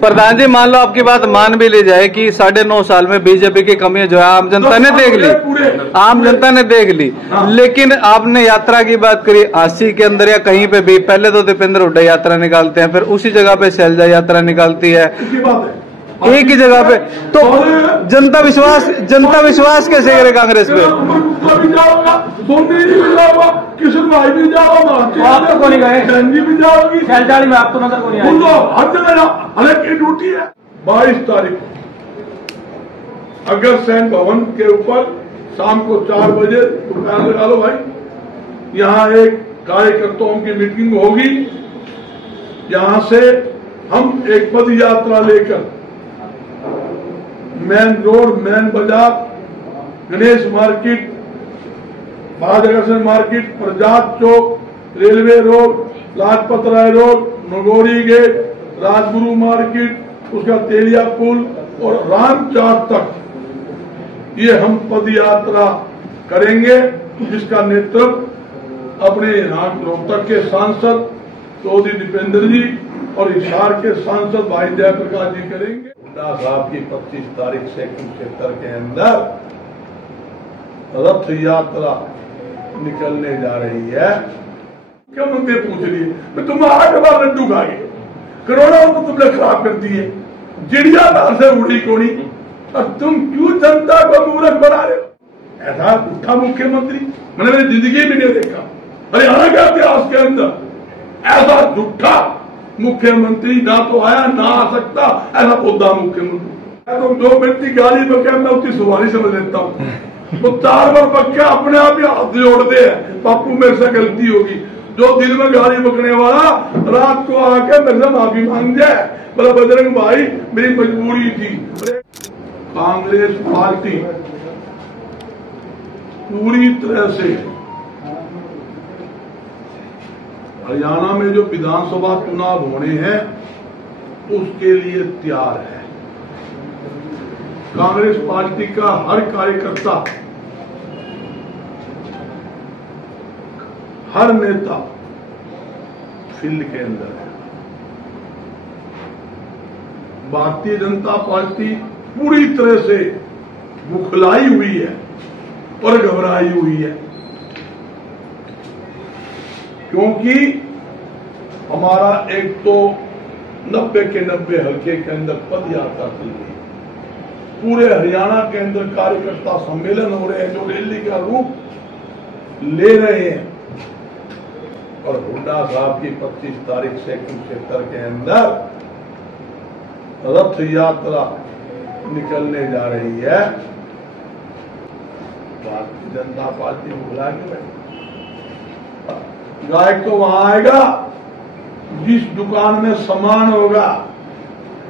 प्रधान जी, मान लो आपकी बात मान भी ली जाए कि 9.5 साल में बीजेपी की कमियां जो है आम जनता ने देख ली, आम जनता ने देख ली, लेकिन आपने यात्रा की बात करी 80 के अंदर या कहीं पे भी, पहले तो दीपेंद्र हुड्डा यात्रा निकालते हैं, फिर उसी जगह पे शैलजा यात्रा निकालती है, एक ही जगह पे, तो जनता विश्वास कैसे करे कांग्रेस पे? किशन भाई भी जाओगा, आप तो नहीं गए, भी जाओगी, शैलजाड़ी में आप तो नजर को नहीं आए, हर जगह हर एक ड्यूटी है। 22 तारीख अगर सैन भवन के ऊपर शाम को 4 बजे दुकान लगा लो भाई, यहाँ एक कार्यकर्ताओं की मीटिंग होगी, यहाँ से हम एक पद यात्रा लेकर मेन रोड, मेन बाजार, गणेश मार्केट, महाजगर्सन मार्केट, प्रजात Chowk, railway road, Lajpat Rai road, नगौरी gate, Rajguru market, उसका तेलिया पुल और रामचाट तक ये हम पद यात्रा करेंगे, जिसका नेतृत्व अपने यहाँ रोहतक के सांसद चौधरी दीपेंद्र जी और हिसार के सांसद भाई जयप्रकाश जी करेंगे। हुड्डा साहब की 25 तारीख से कुरुक्षेत्र के अंदर रथ यात्रा निकलने जा रही है। मुख्यमंत्री पूछ रही है, तुम 8 बार लड्डू खा गए, करोड़ों को तुमने खराब कर दिए, चिड़िया दाल से उड़ी कोनी, और तुम क्यों जनता को मूर्ख बना रहे हो? ऐसा उठा मुख्यमंत्री मैंने मेरी जिंदगी में नहीं देखा हरियाणा के इतिहास के अंदर। ऐसा झूठा मुख्यमंत्री ना तो आया ना आ सकता, ऐसा बोलता मुख्यमंत्री। तो 2 मिनट की गाली बक्या मैं उसकी सुवारी समझ लेता हूँ, तो 4 बार बक्या अपने आप ही हाथ जोड़ते हैं, बापू मेरे से गलती होगी। जो दिल में गाली बकने वाला रात को आके मेरे से माफी मांग जाए, बोला बजरंग भाई मेरी मजबूरी थी। कांग्रेस पार्टी पूरी तरह से हरियाणा में जो विधानसभा चुनाव होने हैं उसके लिए तैयार है। कांग्रेस पार्टी का हर कार्यकर्ता, हर नेता फील्ड के अंदर है। भारतीय जनता पार्टी पूरी तरह से बुखलाई हुई है और घबराई हुई है, क्योंकि हमारा एक तो 90 के 90 हल्के के अंदर पद यात्रा चल रही है, पूरे हरियाणा के अंदर कार्यकर्ता सम्मेलन हो रहे हैं जो रैली का रूप ले रहे हैं, और हुड्डा साहब की 25 तारीख से कुरुक्षेत्र के अंदर रथ यात्रा निकलने जा रही है। भारतीय जनता पार्टी बुला के गायक तो वहां आएगा जिस दुकान में सामान होगा।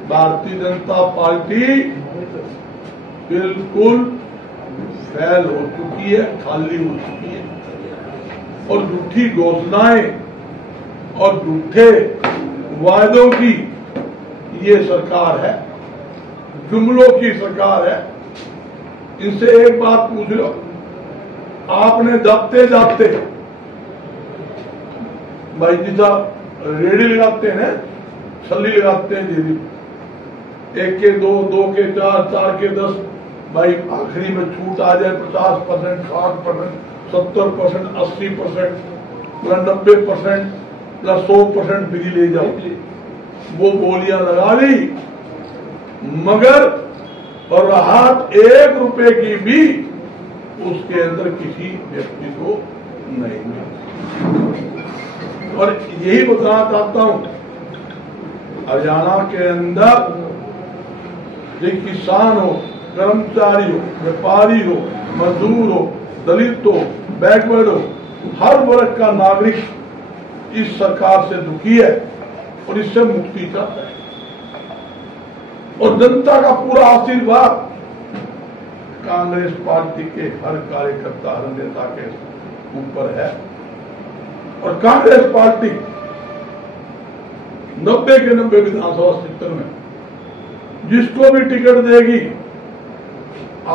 भारतीय जनता पार्टी बिल्कुल फैल हो चुकी है, खाली हो चुकी है, और झूठी घोषणाएं और झूठे वायदों की ये सरकार है, जुमलों की सरकार है। इनसे एक बात पूछ लो, आपने जाते जाते भाई जी साहब रेडी लगाते हैं, छल्ली लगाते हैं जी, 1 के 2, 2 के 4, 4 के 10, भाई आखिरी में छूट आ जाए 50%, 60%, 70%, 80%, प्लस 90%, प्लस 100% फ्री ले जाओ, वो बोलियां लगा ली, मगर और राहत 1 रुपए की भी उसके अंदर किसी व्यक्ति को नहीं मिली। और यही बताना चाहता हूं, हरियाणा के अंदर जो किसान हो, कर्मचारी हो, व्यापारी हो, मजदूर हो, दलित हो, बैकवर्ड हो, हर वर्ग का नागरिक इस सरकार से दुखी है और इससे मुक्ति चाहता है, और जनता का पूरा आशीर्वाद कांग्रेस पार्टी के हर कार्यकर्ता, हर नेता के ऊपर है। और कांग्रेस पार्टी 90 के 90 विधानसभा क्षेत्र में जिसको भी टिकट देगी,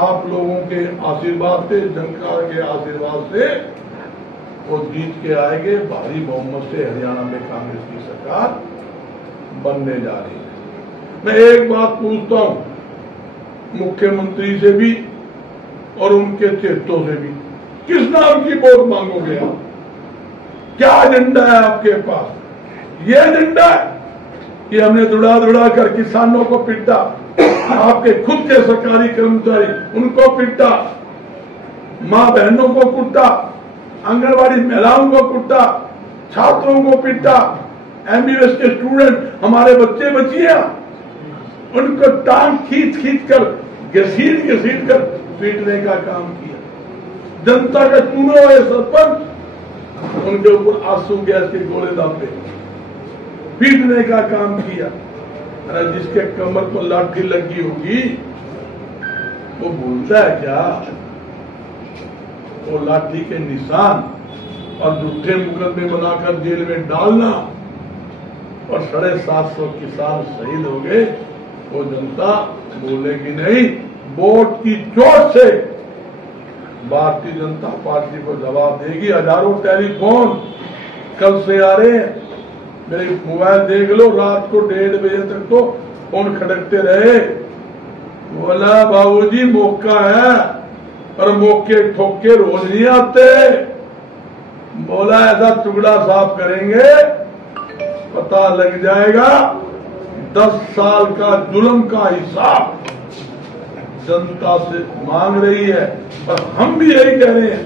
आप लोगों के आशीर्वाद से, जनता के आशीर्वाद से वो जीत के आएंगे। भारी बहुमत से हरियाणा में कांग्रेस की सरकार बनने जा रही है। मैं एक बात पूछता हूं मुख्यमंत्री से भी और उनके चेतों से भी, किस नाम की वोट मांगोगे आप? क्या एजेंडा है आपके पास? ये एजेंडा है कि हमने दुड़ा कर किसानों को पिटा, आपके खुद के सरकारी कर्मचारी उनको पिटा, मां बहनों को कुटा, आंगनवाड़ी महिलाओं को कुटा, छात्रों को पिटा, एमबीबीएस के स्टूडेंट हमारे बच्चे बच्चियां उनको टांग खींच कर घसीट कर पीटने का काम किया। जनता का चुने हुए सरपंच उनके ऊपर आंसू गैस के गोले दापे, पीटने का काम किया। अरे जिसके कमर पर लाठी लगी होगी वो भूलता है क्या? वो लाठी के निशान और झूठे मुकदमे बनाकर जेल में डालना और 750 किसान शहीद हो गए, वो जनता बोलेगी नहीं। वोट की चोट से भारतीय जनता पार्टी को जवाब देगी। हजारों टेलीफोन कल से आ रहे हैं, मेरे मोबाइल देख लो, रात को 1:30 बजे तक तो फोन खड़कते रहे। बोला बाबूजी मौका है, और मौके ठोके रोज नहीं आते। बोला ऐसा टुकड़ा साफ करेंगे पता लग जाएगा 10 साल का जुल्म का हिसाब जनता से मांग रही है। और हम भी यही कह रहे हैं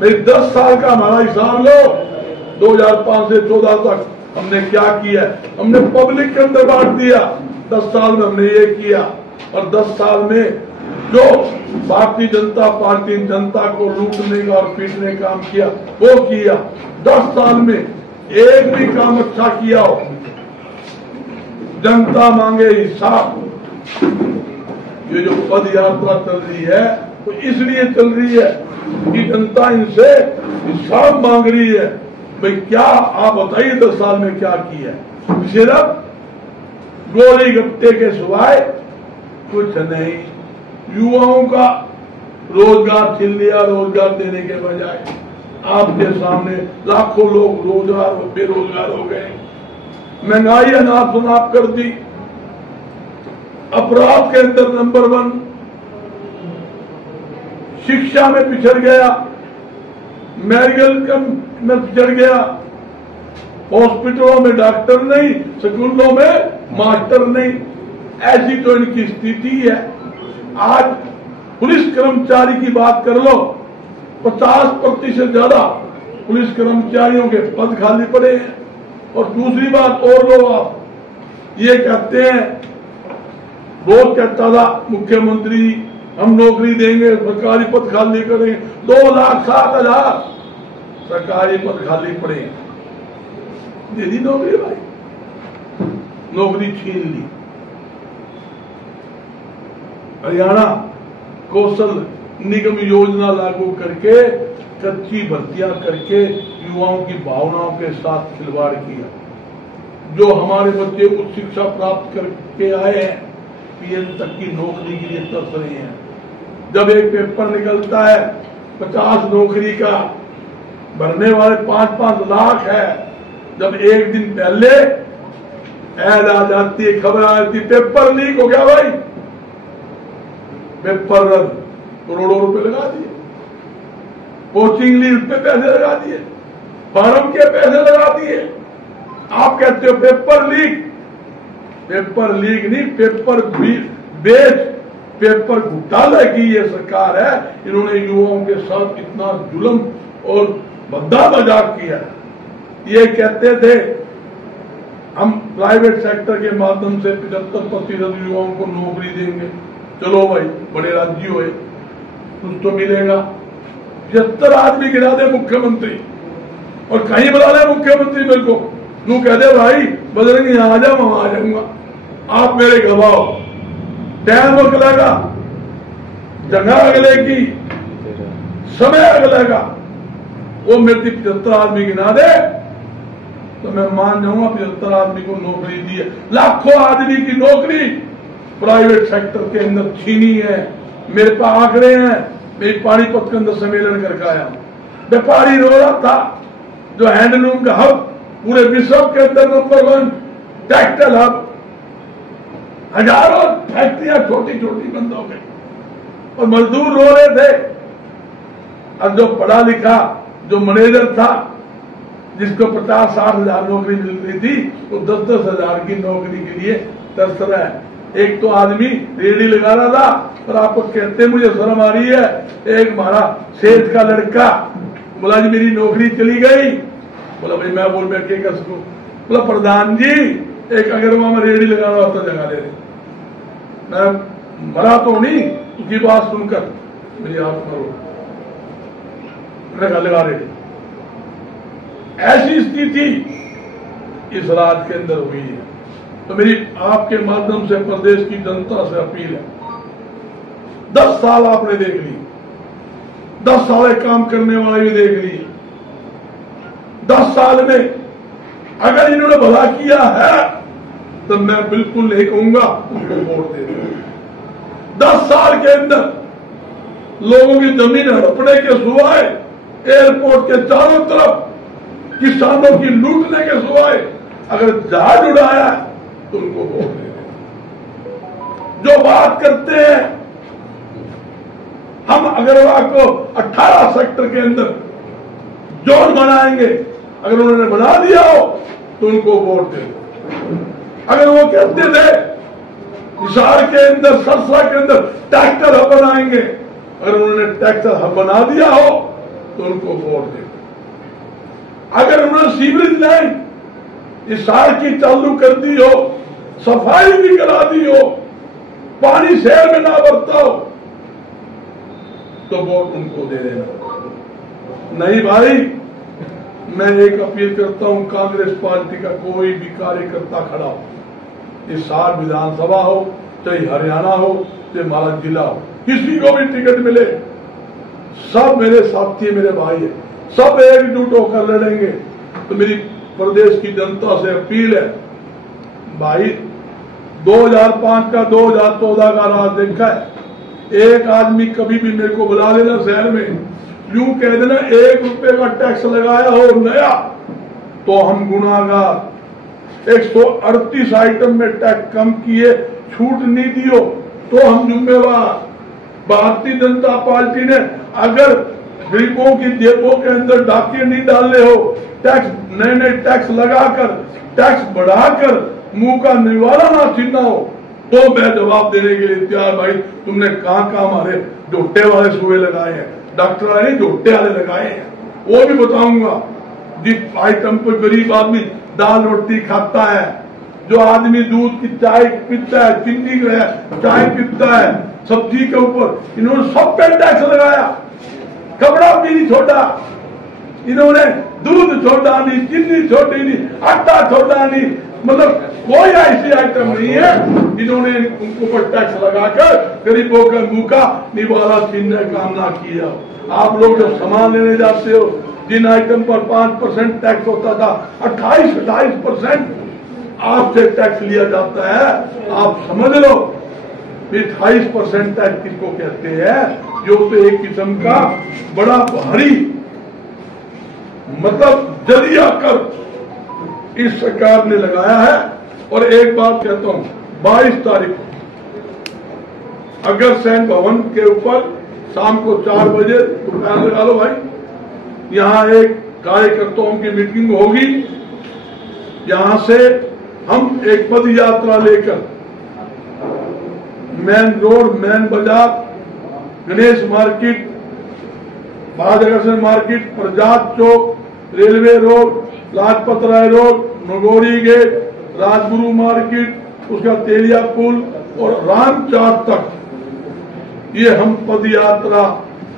भाई 10 साल का हमारा हिसाब लो। 2005 से 14 तक हमने क्या किया? हमने पब्लिक के अंदर बांट दिया। 10 साल में हमने ये किया, और 10 साल में जो भारतीय जनता पार्टी जनता को लूटने का और पीटने का काम किया वो किया। 10 साल में एक भी काम अच्छा किया हो? जनता मांगे हिसाब। ये जो पद यात्रा चल रही है वो इसलिए चल रही है कि जनता इनसे हिसाब मांग रही है। भाई क्या आप बताइए 10 साल में क्या किया? सिर्फ गोली गप्पे के सिवाय कुछ नहीं। युवाओं का रोजगार छीन लिया, रोजगार देने के बजाय आपके सामने लाखों लोग रोजगार बेरोजगार हो गए। महंगाई अनाप शनाप कर दी। अपराध के अंदर नंबर 1, शिक्षा में पिछड़ गया, मेडिकल में पिछड़ गया, हॉस्पिटलों में डॉक्टर नहीं, स्कूलों में मास्टर नहीं। ऐसी तो इनकी स्थिति है। आज पुलिस कर्मचारी की बात कर लो, 50% ज्यादा पुलिस कर्मचारियों के पद खाली पड़े हैं। और दूसरी बात और लो, आप ये कहते हैं, रोज कहता था मुख्यमंत्री हम नौकरी देंगे, सरकारी पद खाली करेंगे। 2,07,000 सरकारी पद खाली पड़े हैं। दे दी नौकरी भाई, नौकरी छीन ली। हरियाणा कौशल निगम योजना लागू करके कच्ची भर्तियां करके युवाओं की भावनाओं के साथ खिलवाड़ किया। जो हमारे बच्चे उच्च शिक्षा प्राप्त करके आए हैं, पीएम तक की नौकरी के लिए तरस रहे हैं। जब एक पेपर निकलता है 50 नौकरी का, भरने वाले 5-5 लाख है, जब एक दिन पहले ऐड आ जाती है, खबर आ जाती, पेपर लीक हो गया भाई, पेपर रद्द, करोड़ों रुपए लगा दिए, कोचिंग लीव पे पैसे लगा दिए, फार्म के पैसे लगा दिए। आप कहते हो पेपर लीक। पेपर लीक नहीं, पेपर बेच, पेपर घोटाला की ये सरकार है। इन्होंने युवाओं के साथ इतना जुल्म और भद्दा मजाक किया। ये कहते थे हम प्राइवेट सेक्टर के माध्यम से 75% युवाओं को नौकरी देंगे। चलो भाई, बड़े राज्य हुए, कुछ तो मिलेगा। 75 आदमी गिरा दे मुख्यमंत्री, और कहीं बुला ले मुख्यमंत्री मेरे को, तू कह दे भाई बजरंगी आ जा, मैं आ जाऊंगा, आप मेरे गवाह। टाइम अगलेगा, जगह अगलेगी, समय अगलेगा। वो मेरी 75 आदमी गिना दे तो मैं मान जाऊंगा 75 आदमी को नौकरी दी है। लाखों आदमी की नौकरी प्राइवेट सेक्टर के अंदर छीनी है। मेरे पास आंकड़े हैं, मैं पानीपत के अंदर सम्मेलन करके आया। व्यापारी रो रहा था, जो हैंडलूम का हब पूरे विश्व के अंदर नंबर 1 टेक्सटाइल हब, हजारों फैक्ट्रियां छोटी छोटी बंद हो गई और मजदूर रो रहे थे। और जो पढ़ा लिखा जो मैनेजर था, जिसको 50-60 हजार नौकरी मिल रही थी, वो 10-10 हजार की नौकरी के लिए तरस रहा है। एक तो आदमी रेडी लगा रहा था, और आपको कहते मुझे शर्म आ रही है, एक हमारा सेठ का लड़का बोला जी मेरी नौकरी चली गई। बोला भाई मैं बोल बैठे कसको, बोला प्रधान जी एक अगरवा में रेडी लगाना होता लगा दे रहे। मैं मरा तो नहीं, उसकी बात सुनकर मेरी हाथ मारो, लगा रेडी। ऐसी स्थिति इस राज्य के अंदर हुई है। तो मेरी आपके माध्यम से प्रदेश की जनता से अपील है, 10 साल आपने देख ली, 10 साल काम करने वाले भी देख लिए। 10 साल में अगर इन्होंने भला किया है तो मैं बिल्कुल नहीं कहूंगा उनको वोट दे दो। 10 साल के अंदर लोगों की जमीन हड़पने के सिवाय, एयरपोर्ट के चारों तरफ किसानों की लूटने के सिवाय अगर जहाज उड़ाया तो उनको वोट दे दो। जो बात करते हैं हम अगरवा को 18 सेक्टर के अंदर जोन बनाएंगे, अगर उन्होंने बना दिया हो तो उनको वोट दे दो। अगर वो कहते थे हिसार के अंदर, सरसा के अंदर ट्रैक्टर हब बनाएंगे, अगर उन्होंने ट्रैक्टर हब बना दिया हो तो उनको वोट दे दो। अगर उन्होंने सीवरेज लाइन हिसार की चालू कर दी हो, सफाई भी करा दी हो, पानी शहर में ना बरता हो, तो वोट उनको दे देना। नहीं भाई, मैं एक अपील करता हूं, कांग्रेस पार्टी का कोई भी कार्यकर्ता खड़ा हो, हिसार विधानसभा हो, चाहे हरियाणा हो, चाहे हमारा जिला हो, किसी को भी टिकट मिले, सब मेरे साथी मेरे भाई है, सब एकजुट होकर लड़ेंगे। तो मेरी प्रदेश की जनता से अपील है, भाई 2005 का 2014 का राज देखा है। एक आदमी कभी भी मेरे को बुला लेना शहर में, यूं कह देना 1 रुपए का टैक्स लगाया हो नया तो हम गुनाहगार, 138 आइटम में टैक्स कम किए, छूट नहीं दियो तो हम जिम्मेवार। भारतीय जनता पार्टी ने अगर गरीबों की जेबों के अंदर डाके नहीं डाले हो, टैक्स नए नए टैक्स लगाकर, टैक्स बढ़ाकर मुंह का निवाला ना छीनना हो, तो मैं जवाब देने के लिए तैयार। भाई तुमने कहां हमारे झोटे वाले सुए लगाए हैं, डॉक्टर वाले झोटे वाले लगाए हैं, वो भी बताऊंगा। जिस आइटम पर गरीब आदमी दाल रोटी खाता है, जो आदमी दूध की चाय पीता है, चीनी का चाय पीता है, सब्जी के ऊपर इन्होंने सब पे टैक्स लगाया। कपड़ा भी नहीं छोड़ा इन्होंने, दूध छोड़ा नहीं, चीनी छोड़ी नहीं, आटा छोड़ा नहीं, मतलब कोई ऐसी आइटम नहीं है इन्होंने उनको पर टैक्स लगाकर गरीबों का मुंह का निवाला छीनने का काम ना किया। आप लोग जब सामान लेने जाते हो, जिन आइटम पर 5% टैक्स होता था, 28% आपसे टैक्स लिया जाता है। आप समझ लो 28% टैक्स किसको कहते हैं, जो तो एक किस्म का बड़ा भारी मतलब जरिया कर इस सरकार ने लगाया है। और एक बात कहता हूं, 22 तारीख को अगर सैन भवन के ऊपर शाम को 4 बजे दुकान लगा लो भाई, यहां एक कार्यकर्ताओं की मीटिंग होगी। यहां से हम एक पद यात्रा लेकर मेन रोड, मेन बाजार, गणेश मार्केट, महाजगर्सन मार्केट, प्रजात Chowk, railway road, Lajpat Rai road, Nagori gate, Rajguru market, उसका तेलिया पुल और रामचाट तक ये हम पद यात्रा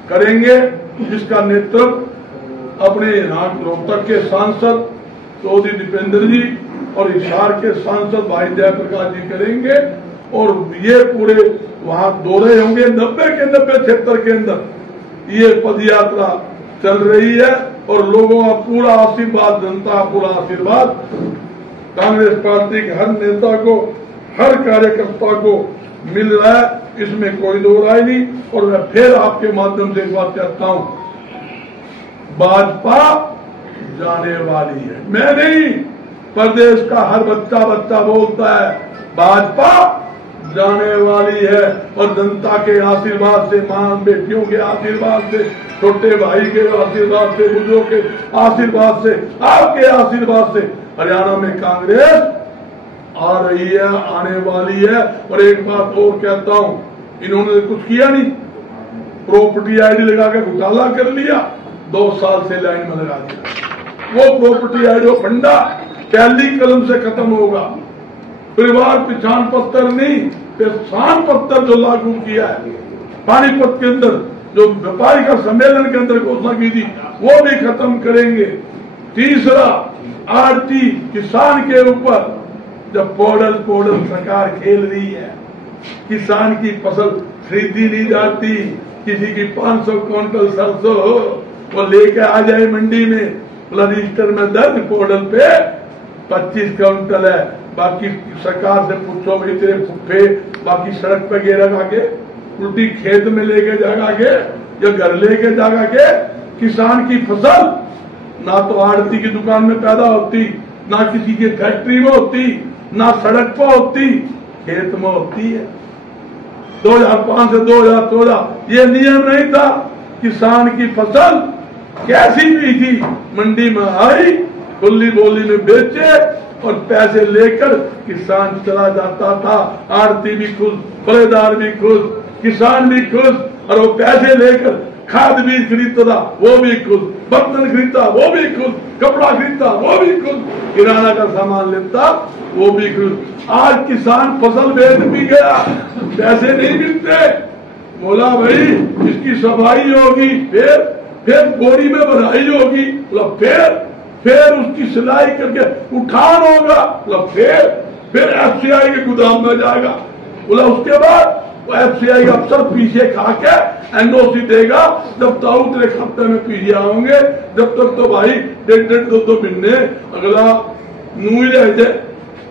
करेंगे, जिसका नेतृत्व अपने यहाँ रोहतक के सांसद चौधरी दीपेंद्र जी और हिसार के सांसद भाई जयप्रकाश जी करेंगे। और ये पूरे वहां दौरे होंगे, 90 के 90 क्षेत्र के अंदर ये पद यात्रा चल रही है। और लोगों का पूरा आशीर्वाद, जनता का पूरा आशीर्वाद कांग्रेस पार्टी के हर नेता को, हर कार्यकर्ता को मिल रहा है, इसमें कोई दो राय नहीं। और मैं फिर आपके माध्यम से एक बात कहता हूं, भाजपा जाने वाली है, मैं नहीं, प्रदेश का हर बच्चा बोलता है भाजपा जाने वाली है और जनता के आशीर्वाद से, मां बेटियों के आशीर्वाद से, छोटे भाई के आशीर्वाद से, बुजुर्गों के आशीर्वाद से, आपके आशीर्वाद से हरियाणा में कांग्रेस आ रही है, आने वाली है। और एक बात और कहता हूं, इन्होंने कुछ किया नहीं, प्रॉपर्टी आईडी लगा के घोटाला कर लिया, 2 साल से लाइन में लगा दिया। वो प्रॉपर्टी आईडी फंडा पहली कलम से खत्म होगा। परिवार पहचान पत्र नहीं, पहचान पत्र जो लागू किया है पानीपत के अंदर, जो व्यापारी का सम्मेलन के अंदर घोषणा की थी, वो भी खत्म करेंगे। तीसरा, आड़ती किसान के ऊपर जब पोर्टल सरकार खेल रही है, किसान की फसल खरीदी नहीं जाती, किसी की 500 क्विंटल सरसों हो वो लेके आ जाए मंडी में, रजिस्टर में दर्ज, पोर्टल पे 25 क्विंटल है, बाकी सरकार से पूछो भाई तेरे फुफे बाकी सड़क पे गिर लगा के, उल्टी खेत में लेके जागा के या घर लेके जागा के। किसान की फसल ना तो आड़ती की दुकान में पैदा होती, ना किसी की फैक्ट्री में होती, ना सड़क पर होती, खेत में होती है। 2005 से 2014 ये नियम नहीं था। किसान की फसल कैसी भी थी मंडी में आई, खुली बोली में बेचे और पैसे लेकर किसान चला जाता था। आड़ती भी खुश, फलेदार भी खुश, किसान भी खुश, और वो पैसे लेकर खाद बीज खरीदता था वो भी खुश, बर्तन खरीदता वो भी खुश, कपड़ा खरीदता वो भी खुश, किराना का सामान लेता वो भी खुश। आज किसान फसल बेच भी गया, पैसे नहीं मिलते, बोला भाई इसकी सफाई होगी, फिर बोरी में भराई होगी, बोला फिर उसकी सिलाई करके उठान होगा, बोला फिर एफसीआई के गोदाम में जाएगा, बोला उसके बाद एफसीआई का अफसर पीछे खा के एनओसी देगा, जब ताऊ तेरे खाते में पीछे आओगे, जब तक तो भाई 1.5 2 महीने अगला नू ही रह जाए।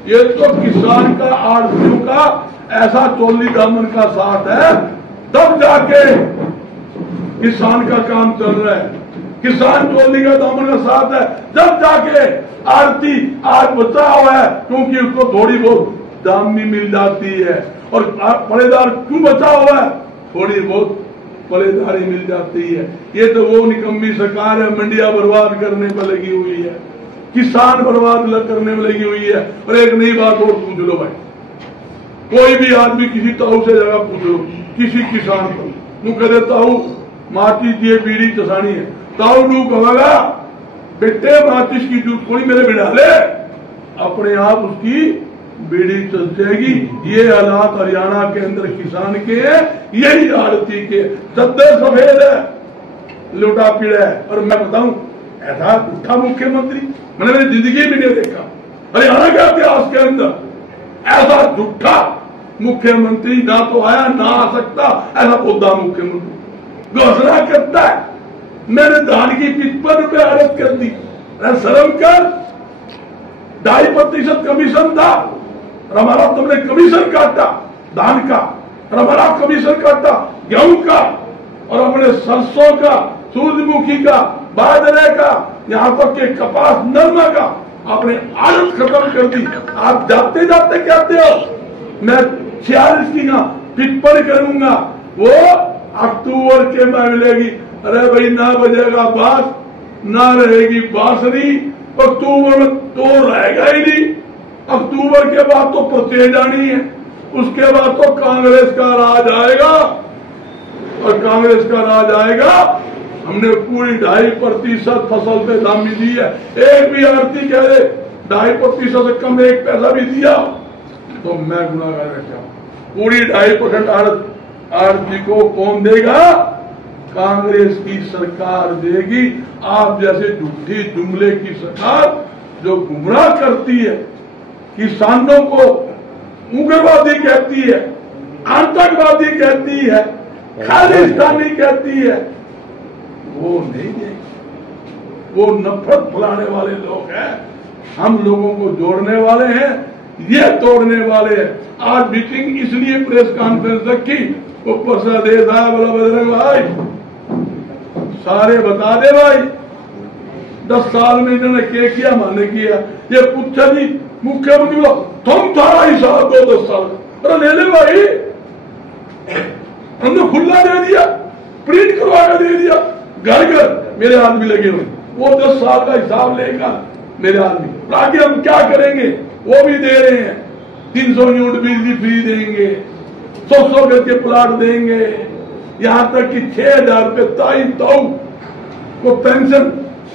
ये तो किसान का, आड़तियों का ऐसा चोली दामन का साथ है, तब जाके किसान का काम चल रहा है। किसान चोली का दामन का साथ है जब जाके आड़ती आज बचा हुआ है, क्योंकि उसको थोड़ी बहुत दाम भी मिल जाती है। और पड़ेदार क्यों बचा हुआ है, थोड़ी बहुत पड़ेदारी मिल जाती है। ये तो वो निकम्मी सरकार है, मंडिया बर्बाद करने पर लगी हुई है, किसान बर्बाद करने में लगी हुई है। और एक नई बात और पूछ लो भाई, कोई भी आदमी किसी ताऊ से जगह पूछ लो, किसी किसान को तू कह दे ताऊ माचिस दिए बीड़ी चसानी है, ताऊ नू कहेगा बेटे माचिस की जूत कोई मेरे बिड़ा ले, अपने आप उसकी बीड़ी चल जाएगी। ये हालात हरियाणा के अंदर किसान के हैं, यही आड़ती के। सद्दे सफेद है, लुटा पीड़ा है। और मैं बताऊं, ऐसा झूठा मुख्यमंत्री मैंने मेरी जिंदगी में नहीं देखा हरियाणा के इतिहास के अंदर। ऐसा झूठा मुख्यमंत्री ना तो आया ना आ सकता। ऐसा पौधा मुख्यमंत्री घोषणा करता है मैंने धान की 55 रुपए आड़त कर दी, शर्म कर। 2.5% कमीशन था और हमारा तुमने कमीशन काटा धान का, और हमारा कमीशन काटा गेहूं का, और अपने सरसों का, सूरजमुखी का, बाजरे का, यहाँ तक के कपास नरमा का आपने आड़त खत्म कर दी। आप जाते जाते कहते हो मैं 46 की ना टिप्पणी करूंगा, वो अक्टूबर के में मिलेगी। अरे भाई ना बजेगा बांस, ना रहेगी बांसुरी, अक्टूबर में तो रहेगा ही नहीं। अक्टूबर के बाद तो प्रत्येक जानी है, उसके बाद तो कांग्रेस का राज आएगा, और कांग्रेस का राज आएगा। हमने पूरी 2.5% फसल पे दामी दी है। एक भी आड़ती कह दे 2.5% से कम एक पैसा भी दिया तो मैं गुनाहगार बैठा। पूरी 2.5% आड़ती को कौन देगा? कांग्रेस की सरकार देगी। आप जैसे झूठी जुमले की सरकार जो गुमराह करती है, किसानों को उग्रवादी कहती है, आतंकवादी कहती है, खालिस्तानी कहती है, वो नहीं देगी। वो नफरत फैलाने वाले लोग हैं। हम लोगों को जोड़ने वाले हैं, ये तोड़ने वाले हैं। आज मीटिंग इसलिए प्रेस कॉन्फ्रेंस रखी, ऊपर से आदेश आया, बोला बजरंग भाई सारे बता दे भाई 10 साल में इन्होंने क्या किया, माने किया। ये पूछा जी मुख्यमंत्री बोला तुम थारा हिसाब दो 10 साल, अरे ले ले भाई, हमने खुला दे दिया, प्रिंट करवा कर दे दिया, घर घर मेरे आदमी लगे हुए, वो 10 साल का हिसाब लेगा मेरे आदमी। आगे हम क्या करेंगे, वो भी दे रहे हैं, 300 यूनिट बिजली फ्री देंगे, 100 गज के प्लाट देंगे, यहां तक कि 6,000 रुपये ताऊ को पेंशन,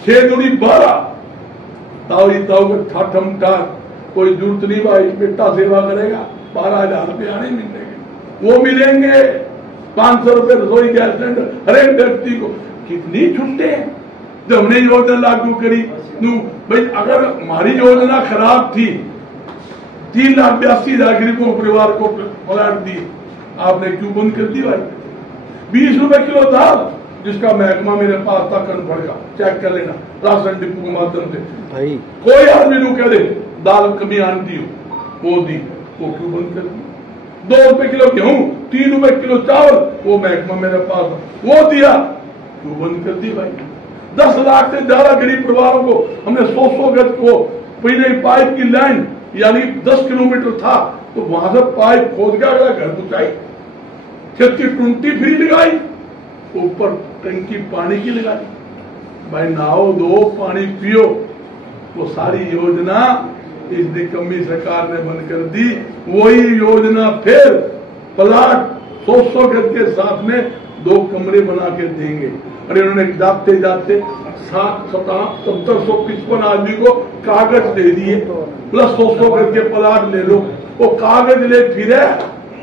6 दूनी 12 ताऊ को ठाठम ठाक, कोई जरूरत नहीं भाई, बेटा सेवा करेगा, 12,000 रुपये आने मिलेंगे, वो मिलेंगे, 500 रुपये रसोई गैस सिलेंडर हर एक व्यक्ति को। कितनी छुट्टे हैं जो हमने योजना लागू करी। भाई अगर हमारी योजना खराब थी, 3,82,000 गरीबों परिवार को प्लाट दी, आपने क्यों बंद कर दी भाई? 20 रुपए किलो दाल, जिसका महकमा मेरे पास था कन्फर्ट का, चेक कर लेना राशन डिपो के माध्यम से भाई, कोई आदमी नु कह दे दाल कमी आती हो, वो दी, वो क्यों बंद कर दी? 2 रुपए किलो गेहूं, 3 रुपए किलो चावल, वो महकमा मेरे पास वो दिया, क्यों बंद कर दी भाई? 10 लाख से ज्यादा गरीब परिवारों को हमने 100 गज को पहले पाइप की लाइन, यानी 10 किलोमीटर था तो वहां से पाइप खोद के अगला घर पहुंचाई, खेत की टूंटी फ्री लगाई, ऊपर टंकी पानी की लगाई, भाई नहाओ दो पानी पियो। वो सारी योजना इस निकम्मी सरकार ने बंद कर दी। वही योजना फिर प्लाट 100 गज के साथ में 2 कमरे बना के देंगे। अरे उन्होंने जाते जाते 7,755 आदमी को कागज दे दिए, प्लस 100 गज के प्लाट ले लो। वो कागज ले फिरे,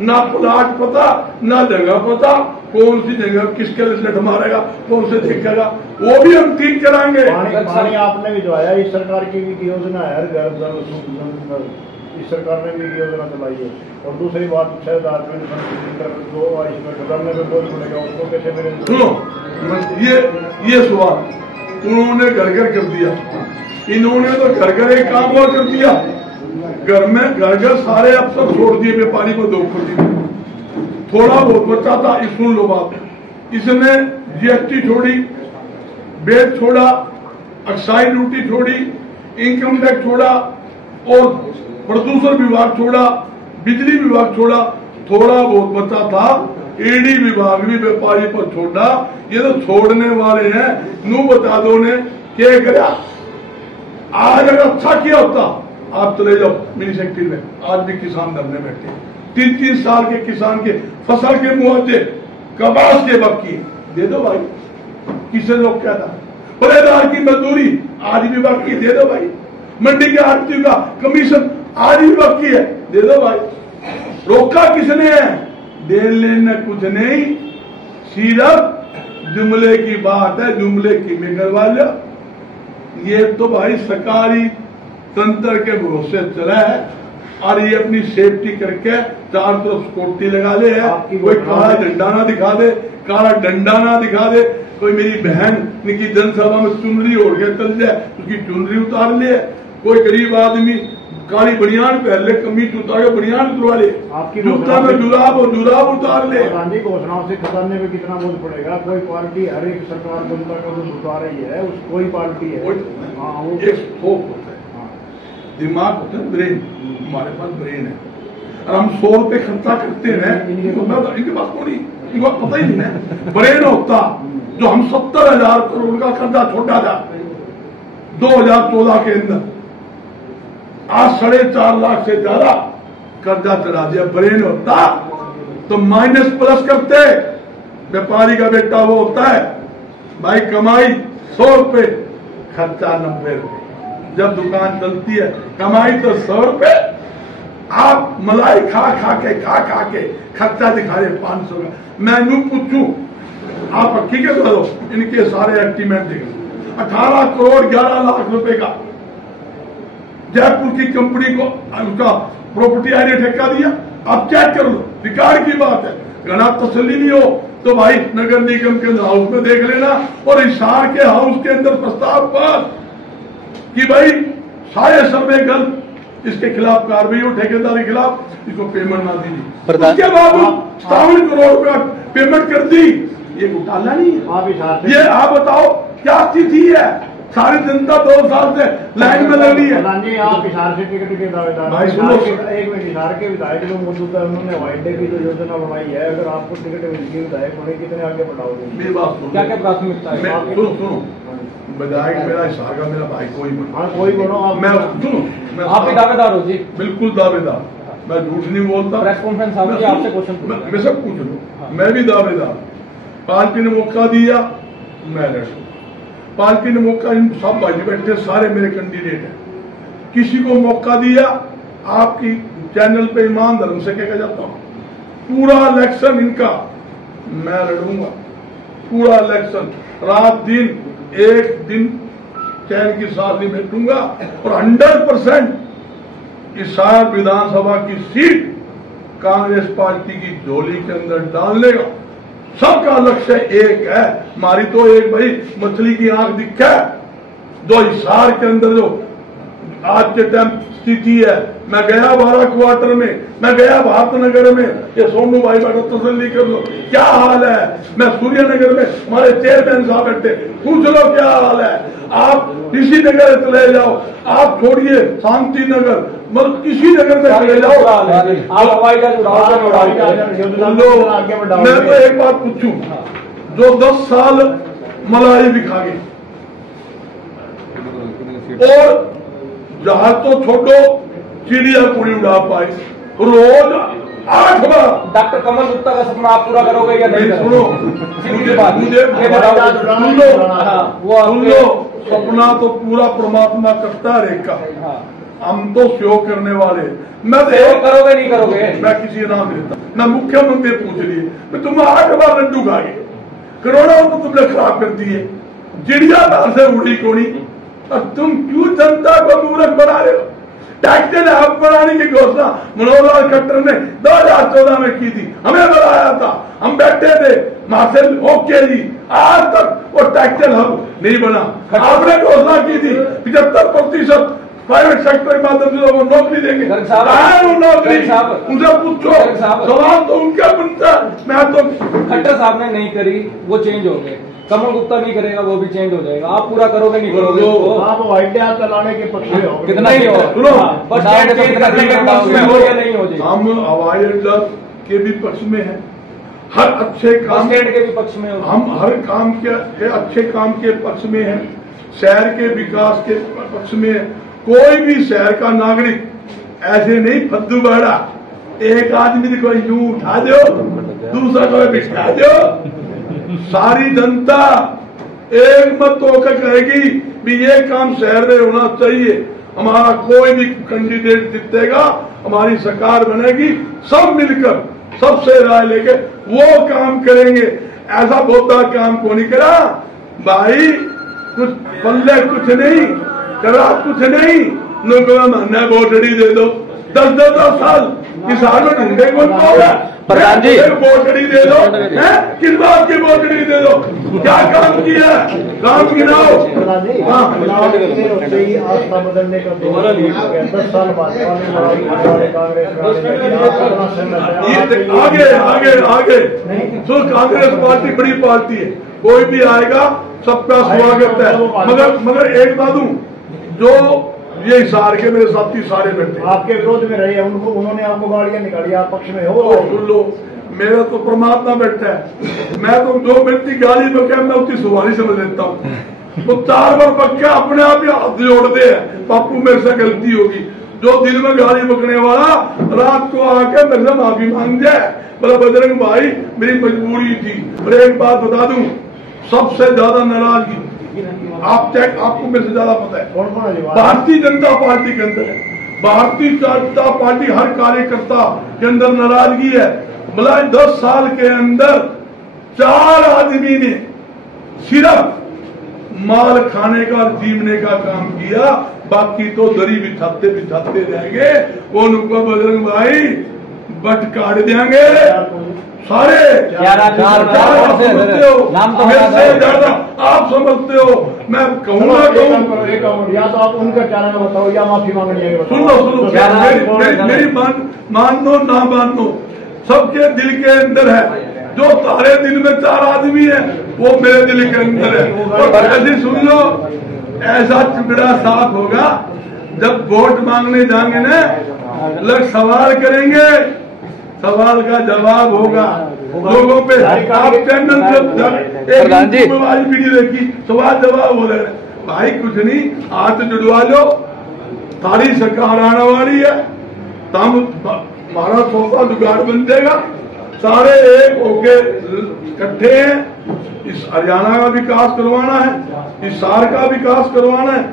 ना प्लाट पता ना जगह पता, कौन सी जगह किसके रिजल्ट मारेगा, कौन से देखेगा, वो भी हम ठीक कराएंगे। पानी आपने भी जो आया, इस सरकार की भी योजना है, इस सरकार ने भी योजना चलाई है। और दूसरी बात 6,000 उसको कैसे मेरे सुनो, ये सवाल उन्होंने घर घर कर दिया, इन्होंने तो घर घर एक काम और कर दिया, घर में घर घर सारे अफसर छोड़ दिए, व्यापारी को 2 कर दिए, थोड़ा बहुत बचा था। सुन लो बात, इसने जीएसटी छोड़ी, बेट छोड़ा, एक्साइज ड्यूटी छोड़ी, इनकम टैक्स छोड़ा और प्रदूषण विभाग छोड़ा, बिजली विभाग छोड़ा, थोड़ा बहुत बचा था ईडी विभाग भी व्यापारी पर छोड़ा। ये तो छोड़ने वाले हैं, नू बता दो ने क्या करा। आज अगर अच्छा किया होता, आप चले जाओ मिनी सेक्रेटरी में, आज भी किसान धरने बैठे, 3-3 साल के किसान के फसल के मुआवजे, कपास के बाकी दे दो भाई, किसे लोग कहता, पहरेदार की मजदूरी आज भी बाकी दे दो भाई, मंडी के आड़ती का कमीशन आज भी बाकी है, दे दो भाई। रोका किसने है? देने लेना कुछ नहीं, सिर्फ जुमले की बात है, जुमले की में करवा लो। ये तो भाई सरकारी तंत्र के भरोसे चला है और ये अपनी सेफ्टी करके चार तरफ सिक्योरिटी लगा ले है। कोई काला झंडा ना दिखा दे, काला डंडा ना दिखा दे, कोई मेरी बहन की जनसभा में चुनरी ओढ़ के चल जाए, उसकी चुनरी उतार ले, कोई गरीब आदमी काली बनियान पहन ले, कमीज उतार के बनियान उतरवा ले, जूता में जुराब और जुराब उतार ले। गांधी घोषणाओं से खजाने में कितना बोझ पड़ेगा? कोई पार्टी हर एक सरकार जनता का बोझ उठा रही है, कोई पार्टी है, एक स्कोप होता है, दिमाग होता है, ब्रेन, हमारे पास ब्रेन है और हम 100 रुपए खर्चा करते हैं, इनके पास थोड़ी, इनको पता ही नहीं है। ब्रेन होता जो हम 70,000 करोड़ का कर्जा छोड़ा था 2014 के अंदर, आज 4.5 लाख से ज्यादा कर्जा चढ़ा दिया। ब्रेन होता तो माइनस प्लस करते। व्यापारी का बेटा वो होता है भाई, कमाई 100 रुपए, खर्चा 90 रुपए। जब दुकान चलती है कमाई तो 100 रुपए, आप मलाई खा खा के खर्चा दिखा रहे 500 का। मैं यूं पूछूं, आप हकीकत करो, इनके सारे एस्टीमेट देखो, 18 करोड़ 11 लाख रुपए का जयपुर की कंपनी को उसका प्रॉपर्टी आईने ठेका दिया। आप चेक कर लो, रिकॉर्ड की बात है। घना तसल्ली नहीं हो तो भाई नगर निगम के अंदर हाउस में देख लेना, और हिसार के हाउस के अंदर प्रस्ताव पास कि भाई सारे सर्वे गलत, इसके खिलाफ कार्रवाई हो, ठेकेदार के खिलाफ, इसको पेमेंट ना दीजिए। उसके बाद 57 करोड़ रुपया पेमेंट कर दी। ये घोटाला नहीं है? ये आप बताओ क्या स्थिति है? सारी जनता 2 साल से लाइन में लगी है। प्रधान जी, आप हिसार से टिकट के दावेदार भाई हैं। सुनो। एक मिनट, हिसार के विधायक जो मौजूद है उन्होंने हवाई अड्डे की जो योजना बनाई है, अगर आपको टिकट मिल गई विधायक होने, कितने आगे बढ़ाओगे? मेरी बात सुनो, क्या क्या प्राथमिकता है? सुनो विधायक मेरा हिसार का मेरा भाई कोई बनो। हाँ, कोई बनो आप। मैं सुनो, मैं आप भी दावेदार हो जी? बिल्कुल दावेदार, मैं झूठ नहीं बोलता। प्रेस कॉन्फ्रेंस आपकी, आपसे क्वेश्चन मैं सब पूछ लूँ, मैं भी दावेदार। पार्टी ने मौका दिया, मैं लड़ूंगा। पार्टी ने मौका, इन सब भाई बैठे सारे मेरे कैंडिडेट हैं, किसी को मौका दिया, आपकी चैनल पे ईमान धर्म से कह जाता हूँ, पूरा इलेक्शन इनका मैं लड़ूंगा, पूरा इलेक्शन, रात दिन, एक दिन चैन की सांस नहीं बैठूंगा, और 100% हिसार विधानसभा की सीट कांग्रेस पार्टी की झोली के अंदर डालने का सबका लक्ष्य एक है। हमारी तो एक भाई मछली की आंख दिखा है, जो हिसार के अंदर जो आज के टाइम स्थिति है। मैं गया 12 क्वार्टर में, मैं गया भारत नगर में, ये सोनू भाई बैठो तसल्ली कर लो क्या हाल है। मैं सूर्य नगर में, हमारे चेयरमैन साहब बैठे, पूछ लो क्या हाल है। आप किसी नगर चले जाओ, आप छोड़िए शांति नगर, मतलब किसी नगर में चले जाओ, आप हवाई जहाज मैं तो एक बात पूछूं, जो 10 साल मलाई भी खा गई और जहाज तो छोड़ो चिड़िया पूरी उड़ा पाई, रोज 8 बार। डॉक्टर कमल गुप्ता का सपना आप पूरा करोगे या नहीं? सुनो, मुझे सुन लो, सपना तो पूरा परमात्मा करता है रेखा, हम तो सहयोग करने वाले। मैं सहयोग करोगे नहीं करोगे? मैं किसी नाम लेता, मैं मुख्यमंत्री पूछ लिए, तुम 8 बार लड्डू खा गए, करोड़ों तो तुमने खराब कर दिए, चिड़िया दाल से उड़ी कोड़ी, और तुम क्यों जनता को मूर्ख बना रहे हो? टैक्स हब बनाने की घोषणा मनोहर लाल खट्टर ने 2014 में की थी, हमें बनाया था, हम बैठे थे मार्शल ओके जी, आज तक वो टैक्स हब नहीं बना। आपने घोषणा की थी 75% प्राइवेट सेक्टर के माध्यम से लोगों को नौकरी देंगे, नौकरी उनसे पूछो, सवाल तो उनका बनता। मैं तो खट्टर साहब ने नहीं करी, वो चेंज हो गए, कमल गुप्ता नहीं करेगा, वो भी चेंज हो जाएगा। आप पूरा करोगे नहीं करोगे? आप हवाई अड्डा चलाने के पक्ष में हो? कितना ही हो, बस पक्ष में हो या नहीं हो जाए? हम हवाई अड्डा के भी पक्ष में हैं, हर अच्छे काम के भी पक्ष में हो, हम हर काम के अच्छे काम के पक्ष में हैं, शहर के विकास के पक्ष में है। कोई भी शहर का नागरिक ऐसे नहीं फद्दू बैठा, एक आदमी को यूं उठा दो, दूसरा को बिठा दो, सारी जनता एक मत होकर कहेगी भी ये काम शहर में होना चाहिए, हमारा कोई भी कैंडिडेट जीतेगा, हमारी सरकार बनेगी, सब मिलकर सबसे राय लेके वो काम करेंगे। ऐसा बहुत काम को नहीं करा भाई, कुछ पल्ले कुछ नहीं करा, कुछ नहीं, लोगों में बोटड़ी दे दो, 10 साल किसान में ढूंढे कौन होगा? प्रधान जी बोटड़ी दे दो, किस बात की बोटड़ी दे दो? क्या काम किया? काम गिनाओ। आस्था बदलने का 10 साल बाद आगे आगे आगे तो कांग्रेस पार्टी बड़ी पार्टी है, कोई भी आएगा सबका स्वागत है। मगर एक बात दूं, जो ये हिसार के मेरे साथी सारे बैठे आपके विरोध में रहे, उनको उन्होंने आपको गाड़ियां निकाली, आप पक्ष में हो? सुन लो, मेरा तो परमात्मा बैठा है, मैं तो जो मिलती गाली बका मैं उसकी सुवारी समझ लेता हूँ। तो 4 बार पक्का अपने आप ही हाथ जोड़ते हैं, पापू मेरे से गलती होगी। जो दिल में गाली बकने वाला रात को आके मेरे से माफी मांग जाए, बोला बजरंग भाई मेरी मजबूरी थी। और एक बात बता दूं, सबसे ज्यादा नाराजगी आप चेक, आपको मेरे से ज्यादा पता है, कौन कौन है? भारतीय जनता पार्टी के अंदर है। भारतीय जनता पार्टी हर कार्यकर्ता के अंदर नाराजगी है। बोला 10 साल के अंदर 4 आदमी ने सिर्फ माल खाने का जीवने का काम किया, बाकी तो दरी बिछाते बिछाते रह गए। वो नुको बजरंग भाई बट काट देंगे सारे। नाम तो मेरे ज्यादा आप समझते हो, मैं कहूँगा या तो आप उनका चैनल बताओ या माफी मांगनी है। सुन लो मेरी मान लो ना मान लो, सबके दिल के अंदर है। जो तारे दिल में 4 आदमी है वो मेरे दिल के अंदर है। और ऐसी सुन लो, ऐसा टुकड़ा साफ होगा जब वोट मांगने जाएंगे ना, लोग सवाल करेंगे, सवाल का जवाब होगा लोगों पे। आप चैनल पे वीडियो देखी, सवाल जवाब हो रहे हैं भाई, कुछ नहीं, हाथ जुड़वा लो, सारी सरकार आने वाली है, तब 1200 जुगाड़ बन जाएगा, सारे एक होके इकट्ठे हैं। इस हरियाणा का विकास करवाना है, इस सार का विकास करवाना है।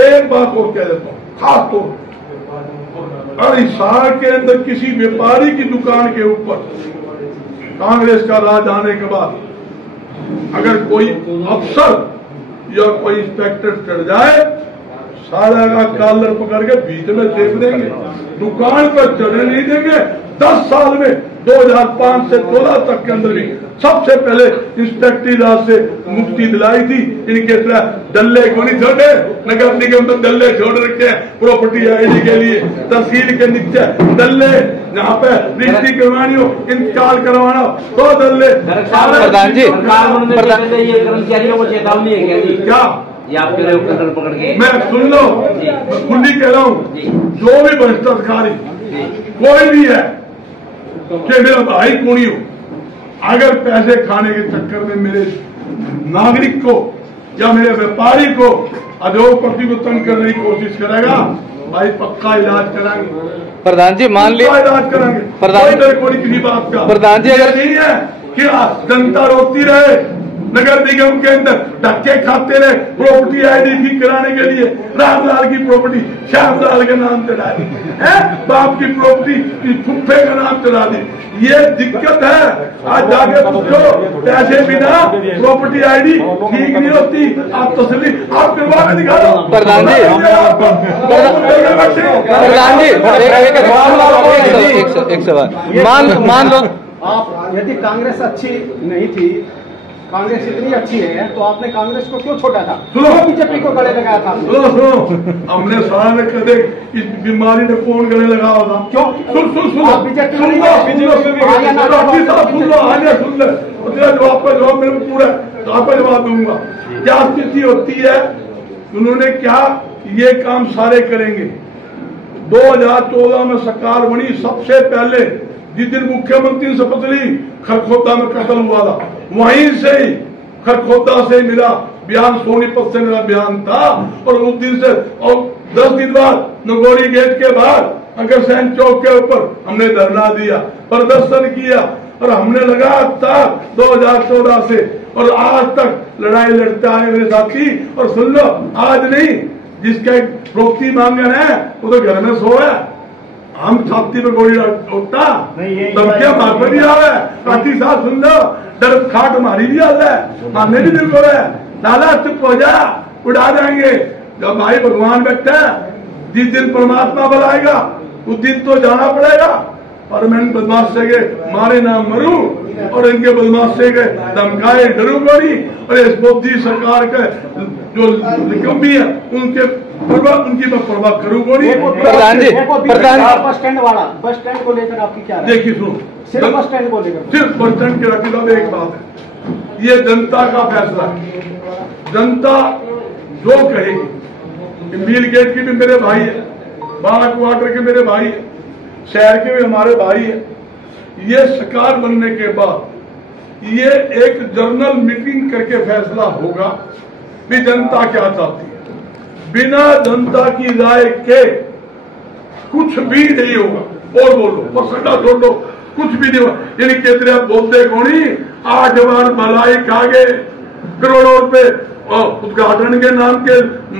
एक बात और कह देता हूँ खास तौर पर, और इस सार के अंदर किसी व्यापारी की दुकान के ऊपर कांग्रेस का राज आने के बाद अगर कोई अफसर या कोई इंस्पेक्टर चढ़ जाए, सारा का कॉलर पकड़ के बीच में फेंक देंगे, दुकान पर चढ़ने नहीं देंगे। 10 साल में 2005 से 14 तक के अंदर भी सबसे पहले इंस्पेक्टरी राज से मुक्ति दिलाई थी। इनके तरह डल्ले को नहीं छोड़े, नगर निगम तो डल्ले छोड़ रखे हैं प्रॉपर्टी आईडी के लिए, तहसील के नीचे डल्ले, जहाँ पे रजिस्ट्री करवानी हो, इंतकाल करवाना हो तो डल्ले। प्रधान जी, ये कर्मचारियों को चेतावनी है क्या जी? क्या ये आपके रहे पकड़ के? मैं सुन लो, मैं खुली कह रहा हूँ, जो भी भ्रष्टाचारी कोई भी है, कि मेरा भाई कोई हो, अगर पैसे खाने के चक्कर में मेरे नागरिक को या मेरे व्यापारी को उद्योगपति को तंग करने की कोशिश करेगा, भाई पक्का इलाज कराएंगे। प्रधान जी मान ली, इलाज कराएंगे, कोई किसी बात का। प्रधान जी अगर नहीं है कि जनता रोकती रहे, नगर निगम के अंदर धक्के खाते रहे, प्रॉपर्टी आईडी ठीक कराने के लिए रामलाल की प्रॉपर्टी श्यामलाल के नाम चढ़ा दी है, बाप की प्रॉपर्टी फुफ्फे का नाम चढ़ा दी। ये दिक्कत है। आज जाके पूछो, पैसे बिना प्रॉपर्टी आईडी ठीक नहीं होती। आप तसल्ली आप करवा के दिखा दो। प्रधान जी, एक सवाल, मान लो आप यदि कांग्रेस अच्छी नहीं थी, कांग्रेस इतनी अच्छी है तो आपने कांग्रेस को क्यों छोड़ा था? सुनो, बीजेपी को गले लगाया था। सुनो, हमने सारा ने कदे इस बीमारी ने कौन गले लगा होगा? क्यों? सुन बीजेपी सुन लो, आगे सुन ले, तेरा जवाब का जवाब मेरे पूरा आपका जवाब दूंगा। क्या स्थिति होती है, उन्होंने क्या ये काम सारे करेंगे। 2014 में सरकार बनी, सबसे पहले जिस दिन मुख्यमंत्री ने शपथ ली, खरखोदा में कत्ल हुआ था, वहीं से ही खरखोदा से मिला बयान, सोनीपत से मेरा बयान था। और उस दिन से और 10 दिन बाद नगोरी गेट के बाद अग्रसेन चौक के ऊपर हमने धरना दिया, प्रदर्शन किया, और हमने लगातार 2014 से और आज तक लड़ाई लड़ता है मेरे साथी। और सुन लो, आज नहीं, जिसका प्रॉपर्टी मांगन है वो तो घर में सोया, हम छाती में गोली उठता धमकियां मार पर भी आ रहा है। काटी साहब सुन लो, डर खाट मारी भी आ रहा है, मारने भी दिल को है। लाला चुप हो जा, उड़ा जाएंगे। जब भाई भगवान बैठा है, जिस दिन परमात्मा बुलाएगा उस दिन तो जाना पड़ेगा। और मैंने बदमाश से के मारे ना मरू, और इनके बदमाश से के धमकाए डरू गोली। और इस मोदी सरकार के जो निकम्मी है उनकी मैं परवाह करूँ गोली। प्रधान जी, प्रधान बस स्टैंड वाला, बस स्टैंड को लेकर आपकी क्या राय? देखिए सुनो, सिर्फ बस स्टैंड को लेकर, सिर्फ बस स्टैंड के रखी तो एक बात है, ये जनता का फैसला है। जनता जो कहेगी, मिल गेट की भी मेरे भाई है, 12 क्वार्टर के मेरे भाई है, शहर के भी हमारे भाई है। ये सरकार बनने के बाद ये एक जर्नल मीटिंग करके फैसला होगा भी जनता क्या चाहती है। बिना जनता की राय के कुछ भी नहीं होगा। और बोलो, और सट्टा छोड़ दो, कुछ भी नहीं होगा। यानी केतरे बोलते कौनी, 8 बार भलाई खा गए, करोड़ों रुपए उद्घाटन के नाम के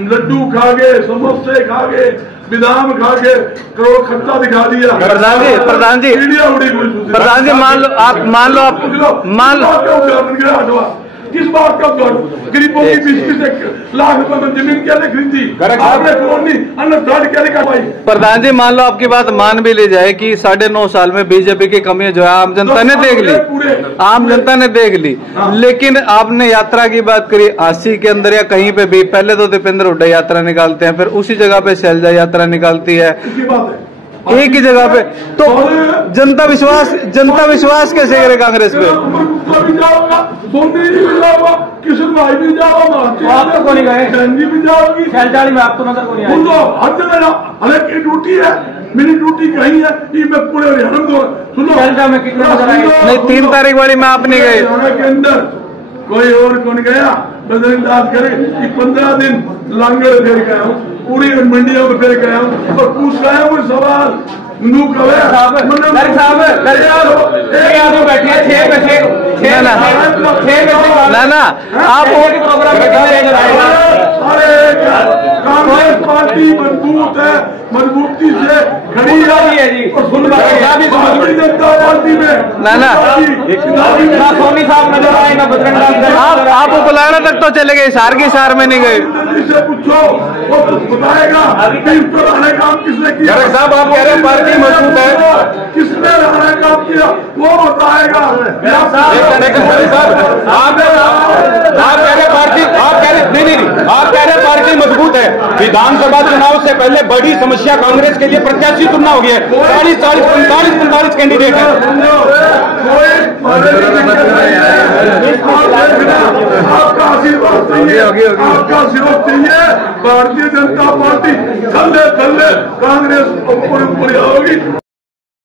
लड्डू खा गए, समोसे खा गए, बादाम खा के करोड़ खर्चा दिखा दिया। प्रधान जी, मीडिया उड़ी मान लो आप किस बात का उद्घाटन? गरीबों की 20 लाख रुपए में जमीन कैसे खरीदी आपने? कॉलोनी अन्य कैसे करवाई? प्रधान जी, मान लो आपकी बात मान भी ली जाए कि 9.5 साल में बीजेपी की कमियां जो है आम जनता ने देख ली, आम जनता ने देख ली। लेकिन आपने यात्रा की बात करी, 80 के अंदर या कहीं पे भी, पहले तो दीपेंद्र हुड्डा यात्रा निकालते हैं, फिर उसी जगह पे शैलजा यात्रा निकालती है। एक ही जगह पे, तो जनता विश्वास कैसे करे कांग्रेस पे? गुप्ता भी जाओगा, सोनी जी भी जाओगा, किशन भाई भी जाओगा, आप तो नहीं गए, सैनी भी जाओगी, शैलजाली में आपको नजर को नहीं आया। हर जगह जाओ, अलग की ड्यूटी है, मेरी ड्यूटी कहीं है कि मैं पूरे हरियाणा में सुनो। शैलजा में कितने नजर आए? नहीं, 3 तारीख वाली में आप नहीं गए। हरियाणा के अंदर कोई और कौन गया? बजरंग दास करे कि 15 दिन लांगड़ फेर गया हूँ, पूरी मंडियों में फेर गया हूँ और पूछ रहा हूँ सवाल नू कवे साहब बैठे 6 बजे ना आप प्रोग्राम में अरे कांग्रेस पार्टी मजबूत है, मजबूती से खड़ी है जी। और भारतीय जनता पार्टी में ना सोनी साहब नजर आए ना बजरंग आप उपलाना तक तो चले गए, हिसार की हिसार में नहीं गए। से पूछो वो बताएगा कि पुराने काम किसने किया। साहब आप कह रहे हैं पार्टी मजबूत है, किसने पुराने काम किया वो बताएगा। आप कह रहे पार्टी, आप कह रहे नहीं, आप कह रहे पार्टी मजबूत है। विधानसभा चुनाव से पहले बड़ी समस्या कांग्रेस के लिए प्रत्याशी चुनना हो गया। 45 कैंडिडेट है। आपका आशीर्वाद चाहिए, आपका आशीर्वाद चाहिए। भारतीय जनता पार्टी थल्ले कांग्रेस ऊपर होगी।